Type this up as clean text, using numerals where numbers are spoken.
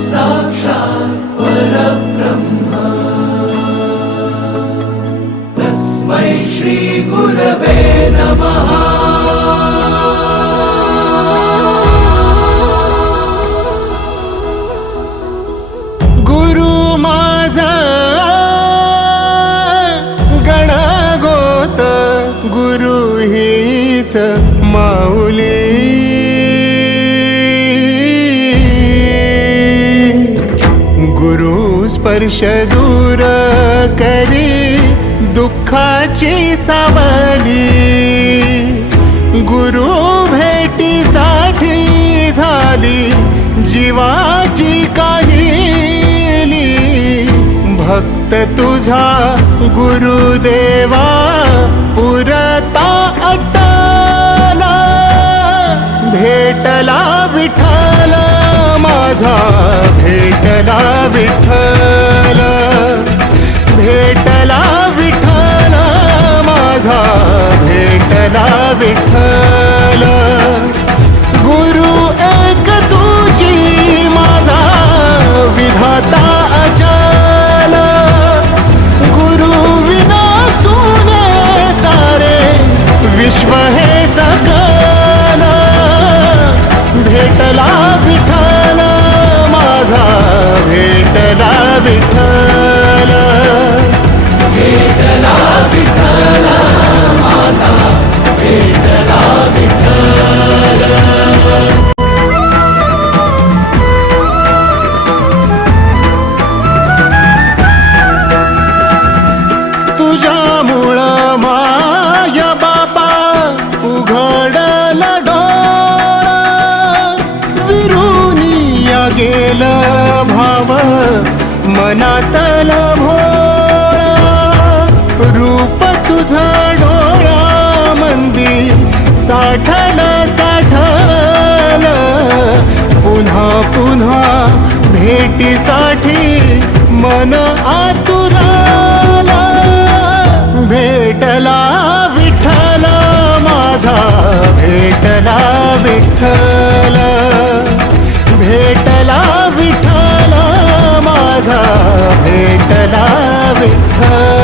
साक्षात् परब्रह्म तस्मै श्री गुरवे नमः। गुरु माझा गणगोत गुरु हीच माऊली गुरु स्पर्श दूर करी दुःखाची सावली गुरु भेटीसाठी झाली जीवाची काहिली भक्त तुझा गुरुदेवा पुरता अटला भेटला विठ्ठल माझा भेटला विठ्ठल भेटला विठ्ठल माझा भेटला विठ्ठल गुरु एक तुझी माझा विधाता अचल गुरु विना सुने सारे विश्व हे सकल भेटला विठ्ठल माझा भेटला विठ्ठल भेटला विठ्ठल माझा भेटला विठ्ठल। तुझ्यामुळं माया बापा उघडलं डोळं विरुनिया गेलं भाव मनातलं भोळ रूप तुझं डोळ्यामंदी साठलं पुन्हा पुन्हा भेटीसाठी मन आतुरला भेटला विठ्ठल माझा भेटला विठ्ठल भेटला विठ्ठल माझा भेटला विठ्ठल।